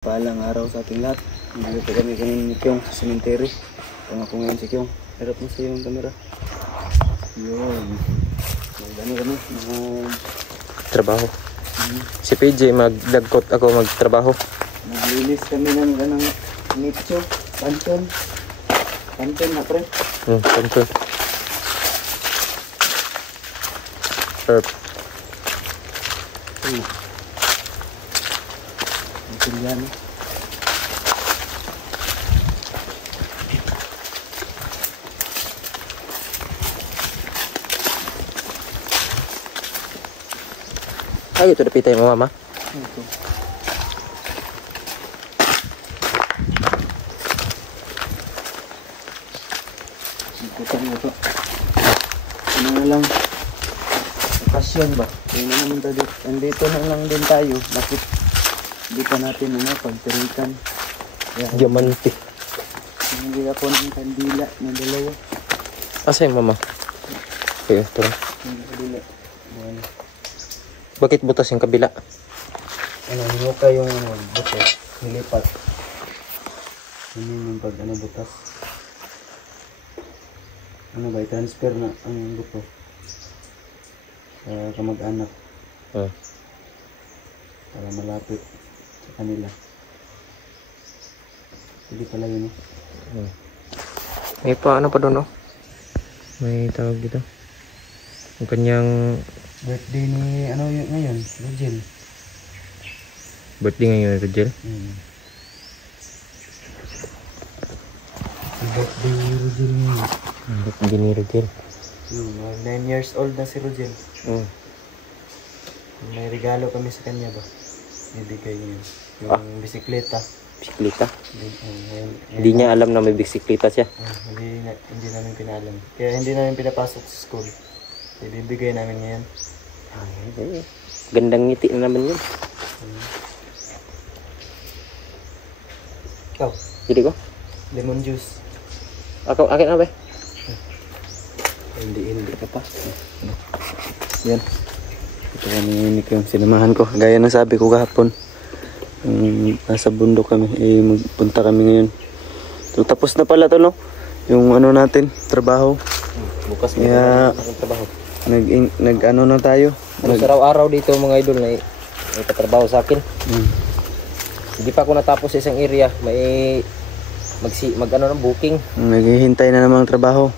Paalang araw sa ating lahat. Nandito kami kanina ni Kyong sa cemetery. Kung ako ngayon si Kyong. Harap mo sa yung camera. Yun. Magano kami. Trabaho. Si PJ magdagkot, ako magtrabaho. Naglilis kami ng ganang nicho. Panton. Panton na pre. Panton. Herb. Panton yan. Ayo to dapitay mo mama. Ito. Ikutan mo ito. Ano na lang. Okasyon ba? Kaya na naman tayo. Andito na lang din tayo. Bakit hindi pa natin pagtirikan. Diamante. Hindi ako ng kandila na dalawa. Asa yung mama? Okay, ito lang. Hindi kandila. Bueno. Bakit butas yung kabila? Hinuka yung butas. Nilipat. Yun yung pag butas. Ba, i-transfer na ang buto sa kamag-anak para malapit sa kanila. Hindi pala yun May pa ano pa doon May tawag dito. Ang kanyang birthday ni yun ngayon, Rogel. Birthday ngayon ni Rogel? Birthday ni Rogel ngayon. Birthday ni Rogel. 9 years old na si Rogel. May regalo kami sa kanya ba? Ibigay niya. Yung bisikleta. Bisikleta? Hindi niya alam na may bisikleta siya. Hindi namin pinalam. Kaya hindi namin pinapasok sa school. Ibibigay namin ngayon. Gandang ngiti na naman yun. Ikaw? Hindi ko? Lemon juice. Akin na ba? Hindi ka pa. Yan. Ito kami yung sinamahan ko. Gaya na sabi ko kahapon. Nasa bundok kami. Magpunta kami ngayon. So, tapos na pala to yung natin, trabaho. Bukas may trabaho. Nag-ano na tayo. Araw-araw dito mga idol na may katrabaho sa akin. Hindi pa ako natapos sa isang area. May ng booking. Naghihintay na namang trabaho.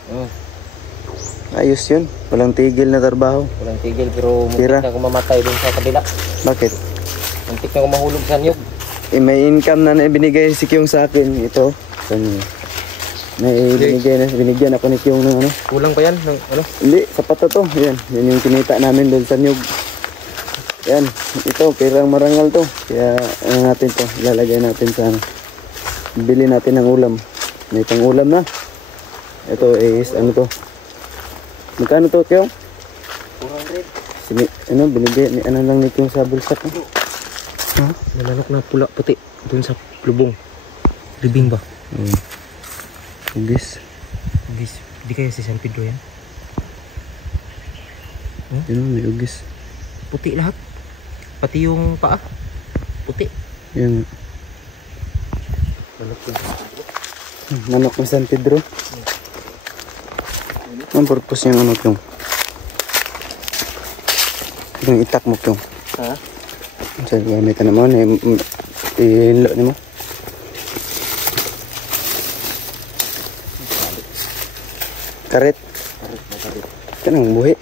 Ayos yun. Walang tigil na trabaho. Walang tigil pero muntik na ako mamatay dun sa kabila. Bakit? Muntik na ako mahulog sa niyog. May income na binigay si Kyong sa akin. Ito. May binigyan ako ni Kyong ng Kulang pa yan? Hindi, sapat na to. Yan yung kinita namin doon sa niyog. Yan, ito, pirang marangal to. Kaya natin to, ilalagay natin sa bili natin ng ulam. May pang ulam na. Ito is to. Magkano to, Kyong? 400. Binigay lang ni Kyong sa bulsak. May manok na pula puti dun sa lubong. Ribing ba? Ugis. Di kaya si San Pedro yan? May ugis. Puti lahat. Pati yung paa. Puti. Yan. Manok ng San Pedro. Ang purpose yung Kyong? Yung itak mo, Kyong. Sa gamitan naman, ihilo ni mo. Karet. Kanang buhi.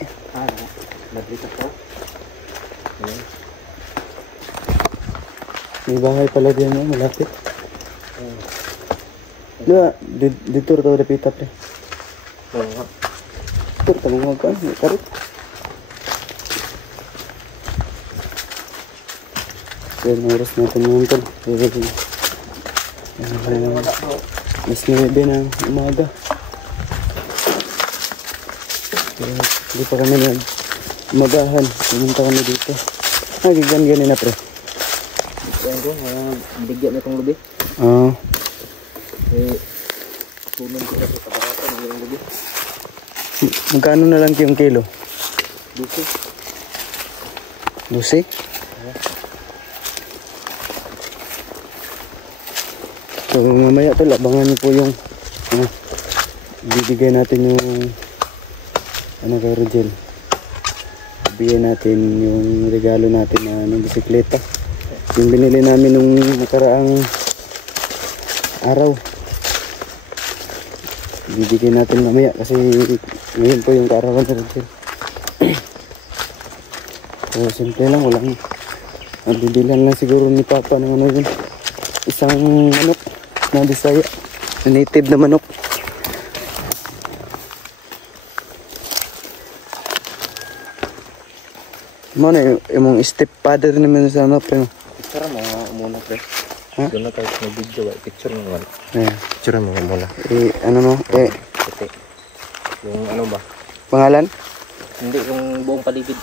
May bahay pala din malapit. Dito ito dapita pre. Dito tamang magkaan, may karet. Yan, oras natin yung tol. Mas 9 ng umaga. Hindi pa kami nag-umagahan. Pumunta kami dito. Gigan na pre. Yan ko, bigyan na itong lubi. Sunan ko na sa tabaratan ng lubi. Magkano na lang yung kilo? 12. 12? So mamaya tol, abangan niyo po yung bibigay natin yung kay Rogel. Bibigyan natin yung regalo natin na bisikleta. Yung binili namin nung nakaraang araw. Bibigyan natin mamaya kasi ngayon po yung kaarawan ni Rogel. So simple lang, walang bibilan lang siguro ni Papa ng yun. Isang manok na Bisaya, native na manok. Mana yung stepfather naman sa ano pre. Picture mo muna pre. Ha? Doon na tayo may video ba? Picture mo muna. Yeah. Picture mo muna. Ano no? Ito. Yung ano ba? Pangalan? Hindi, yung buong paligid.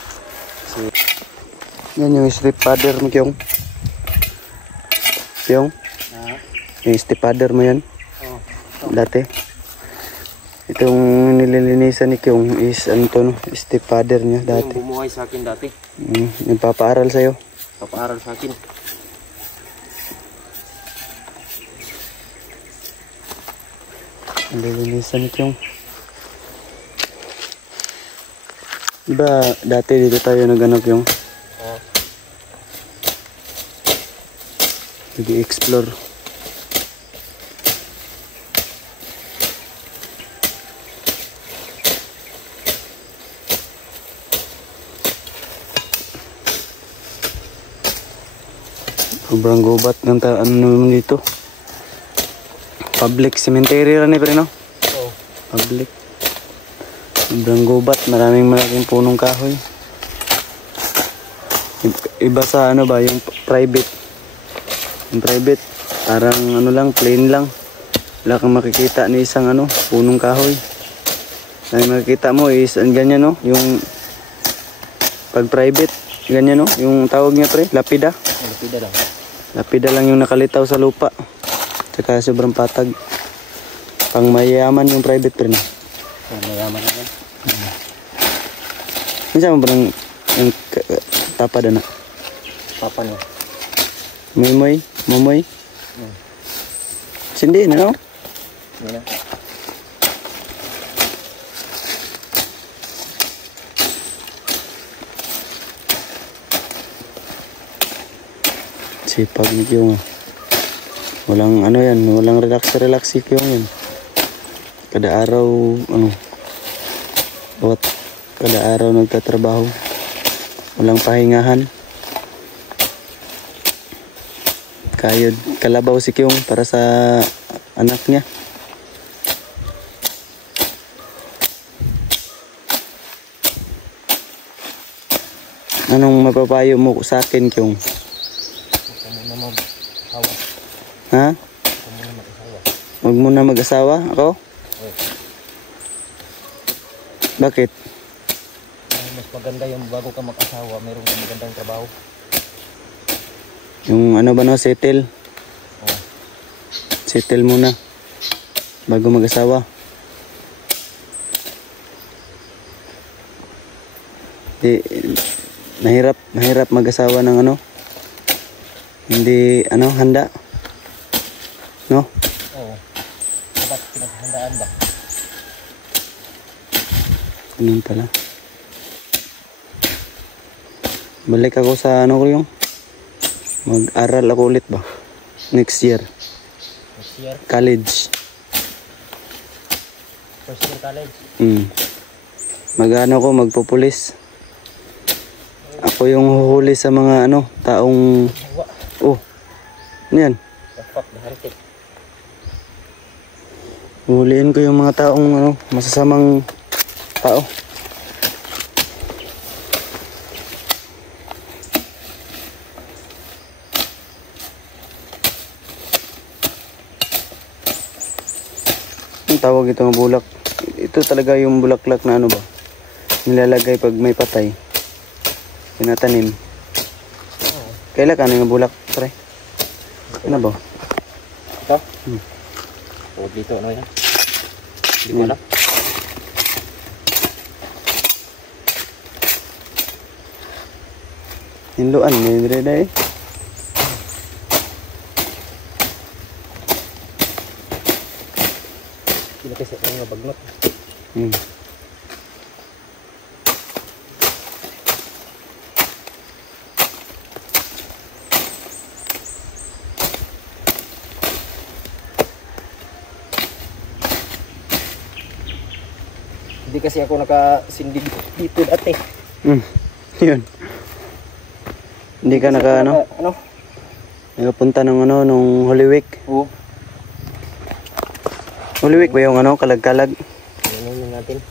Yan yung stepfather mo Kyong. Kyong? Yung stepfather mo yan? Oo. Dati? Itong nililinisan ni Kyong is ano to no? Stepfather niya dati. Yung bumuhay sa akin dati. Nagpapaaral sa'yo? Papaaral sa akin. Nililinisan ni Kyong. Diba dati dito tayo naghanap yung nag-explore. Sobrang gubat ng ano naman dito. Public cemetery rin pre no? Oo. Public. Sobrang gubat, maraming malaking punong kahoy. Iba sa ano ba, yung private. Yung private, parang ano lang, plain lang. Wala kang makikita ni isang ano, punong kahoy. Ang makikita mo is, ganyan no, yung pag private, ganyan no, yung tawag niya pre, lapida. Lapida lang. Lapida lang yung nakalitaw sa lupa. Tsaka sobrang patag. Pang mayayaman yung private pre no. Mayaman na yan. Minsan mo ba yung tapad na? Papa niya. Momoy? Sindi na no? Yan. Sipag ni Kyong. Walang ano yan, walang relax si Kyong yan. Kada araw, bawat kada araw nagtatrabaho. Walang pahingahan. Kayod, kalabaw si Kyong para sa anak niya. Anong mapapayo mo sa akin, Kyong? Ha? Huwag mo na mag-asawa? Ako? Bakit? Mas maganda yung bago ka mag-asawa, mayroon kang magandang trabaho. Yung ano ba no, settle? Oh. Settle muna bago mag-asawa. Mahirap mag-asawa ng ano? Hindi handa. No? Oo. Dapat pinaghandaan ba? Ganun pala. Balik ako sa ano ko yung mag-aral ako ulit ba? Next year. Next year? College. First year college? Mag-ano ko, magpupulis. Ako yung huhuli sa mga taong... Oh, ano yan? Huhuliin ko yung mga taong masasamang tao. Ang tawag ito ng bulak. Ito talaga yung bulaklak na ba? Nilalagay pag may patay. Pinatanim. Kailan ka ng bulak, pre? Ano ba? Ito? O dito, ano yan? Hindi ko alam. Hinluan, may dire na eh. Hindi kasi ako nga bagnot. Hmm. Hindi kasi ako nakasindig dito dati. Hmm. Yun. Hindi ka naka ano? Ano? Nakapunta ng ano nung Holy Week. Oo. Holy Week ba yung ano kalag-kalag? Ano natin?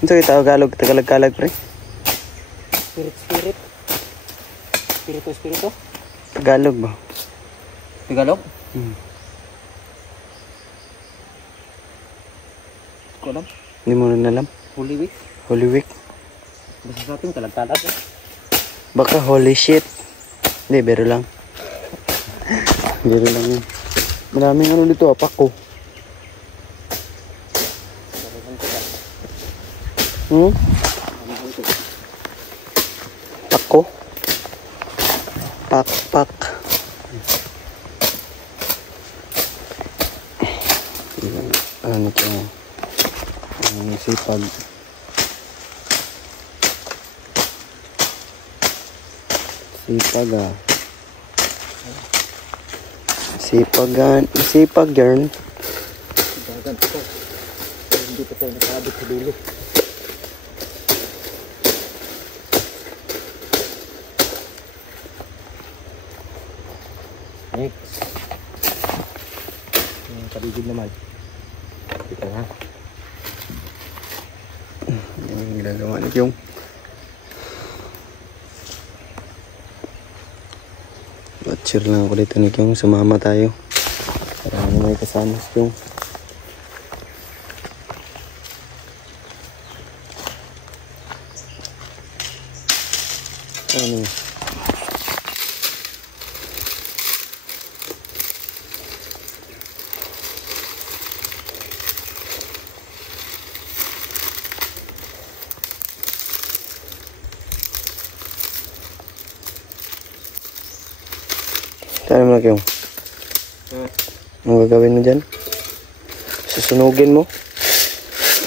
Ano sa Tagalog kalag-kalag pre? Spirit. Spirito. Tagalog ba? Tagalog? Hmm. Ko alam. Hindi mo rin alam. Holy Week. Holy Week. Basta sa atin kalag-kalag. Baka holy shit. Hindi, bero lang. Bero lang yun. Maraming ano dito, pako. Hmm? Pako. Pak. Ano ito? Sipag. Sipag yarn. Dagan ito. Hindi pa tayo nakabot sa dulo. Next. Yung paligid naman. Ito ha. Yung ginagawa ni Kyung. Watcher lang ako dito ni Kyung. Sumama tayo. Para may kasama si Kyung. Ano? Saan mo na Kyung? Ano gagawin mo dyan? Susunugin mo?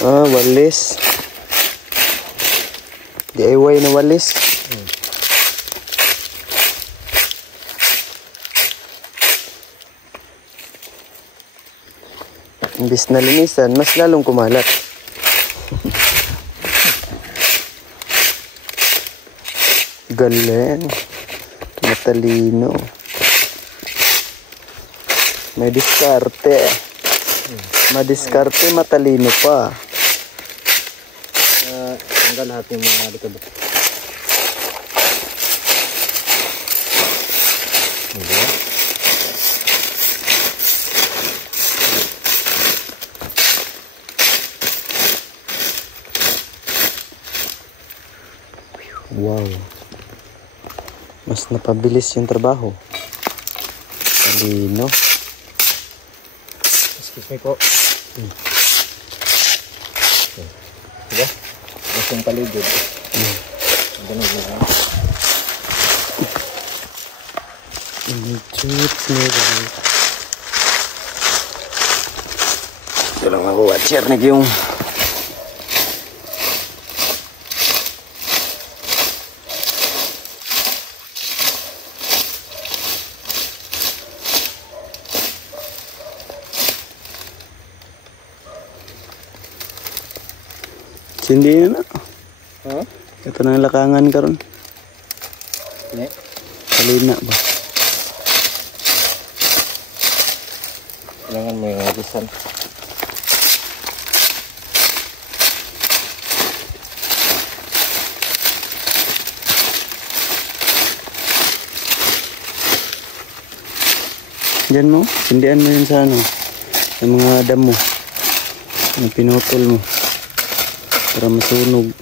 Walis. DIY na walis. Imbis na linisan, mas lalong kumalat. Galing. Matalino. May diskarte. Madiskarte, matalino pa. Tanggal lahat yung mga likabot. Wow. Mas napabilis yung trabaho. Talino. Excuse me po. Diba? Mas yung paligid. Ganun mo lang. Ito lang ako, watcher na yung hindi na na. Huh? Ito na ang lakangan karon. Ne? Talina ba? Kailangan mo yung agisan. Diyan mo, sindihan mo yun sa ano, sa mga damo. Yung pinutol mo. Para masunog.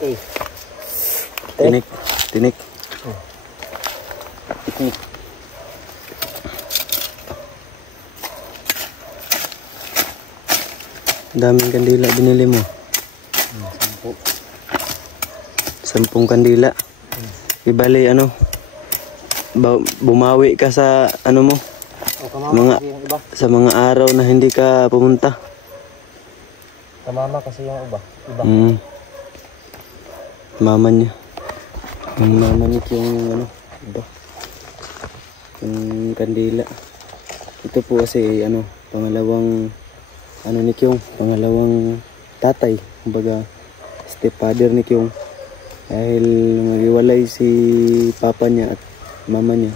Okay. Tinik. Tinik. Tinik. Daming kandila binili mo. 10 kandila. Ibali ano? Bumawi ka sa ano mo? Kamama kasi yung iba. Sa mga araw na hindi ka pumunta. Kamama kasi yung iba. Mama niya. Yung mama niya yung ano? Iba. Yung kandila. Ito po kasi ano, pangalawang ano ni Kyung, pangalawang tatay, kumbaga stepfather ni Kyung. Dahil maghiwalay si papa niya at mama niya,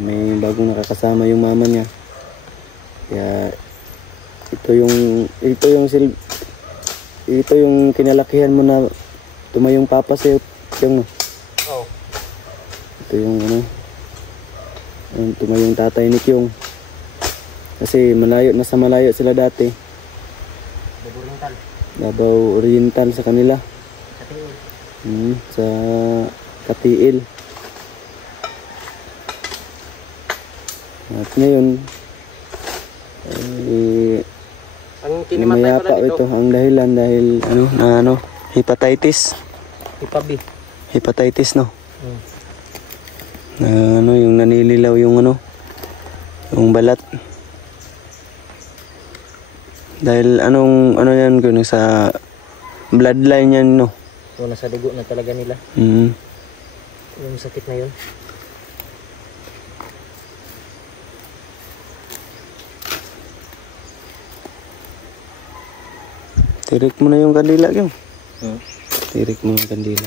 may bagong nakakasama yung mama niya. Kaya ito yung kinalakihan mo na tumayong papa sa Kyung. Oh. Ito yung ano, yung tumayong tatay ni Kyung. Kasi malayo sila dati. Davao Oriental sa kanila. Sa Katiil. At ngayon Ang kinimatay pala dito. ito ang dahilan dahil hepatitis. Hepatitis no. Yung nanililaw yung yung balat. Dahil ano yan kung sa bloodline yan no. So, nasa dugo na talaga nila. Yung sakit na yun. Tirik mo na yung kandila yung. Tirik mo yung kandila.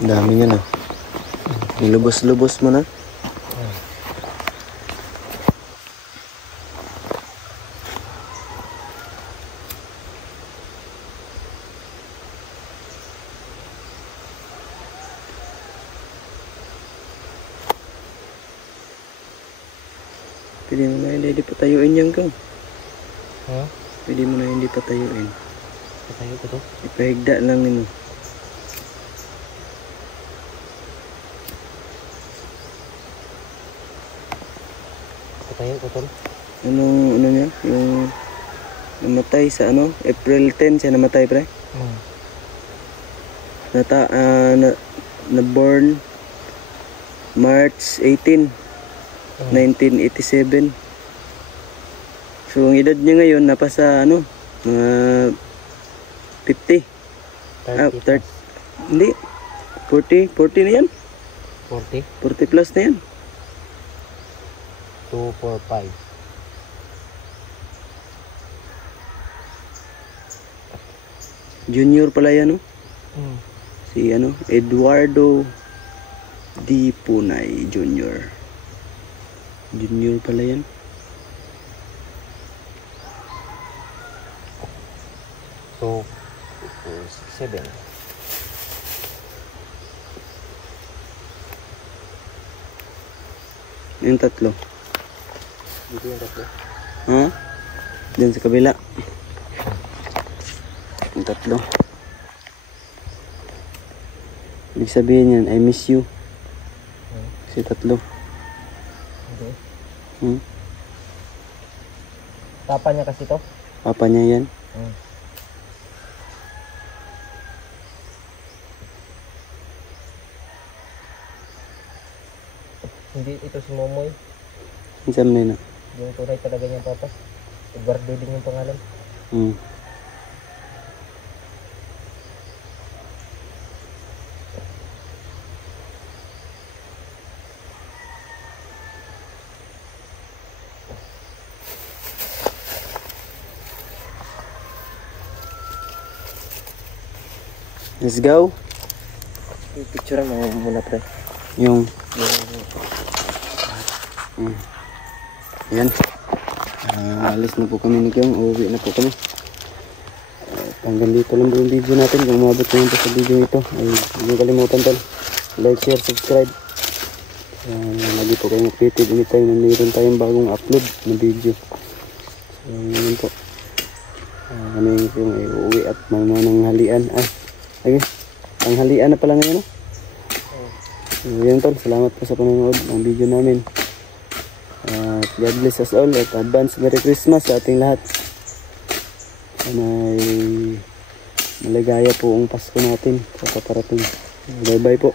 Ang dami niya na. Nilubos-lubos mo na. Pwede mo na hindi patayuin yan kang. Pwede mo na hindi patayuin. Patayo ko to? Ipahigda lang nino. Patayo ko to? Ano niya? Yung namatay sa April 10 siya namatay pre. Na-born March 18, 1987. So ang edad niya ngayon napasa mga 50. 30 Hindi. 40 na yan. 40? 40 plus na yan. 2, 4, 5. Junior pala yan Si Eduardo D. Punay Junior. Junior pala yan. So, 7. Yung tatlo. Dito yung tatlo. Diyan sa kabila. Yung tatlo. Ibig sabihin yan, I miss you. Kasi tatlo. Okay. Papa niya kasi to? Papa niya yan. Hindi ito si Momoy. Isang na. Yung tunay talaga niyang papa. Eduardo din yung pangalan. Let's go. Picture mo muna pre. Yung yan. Alis na po kami ni Kyung. Uuwi na po kami. Hanggang dito lang po yung video natin. Kung umabot naman po sa video ito ay huwag kalimutan tol. like, share, subscribe. Lagi po kayong updated anytime na mayroon tayong bagong upload na video. So yun po. Kami yung uuwi at mananghalian. Tanghalian na pala ngayon. So yun tol, salamat po sa panonood ng video namin. At God bless us all at advance Merry Christmas sa ating lahat. Sana'y maligaya po ang Pasko natin sa paparating. Bye bye po.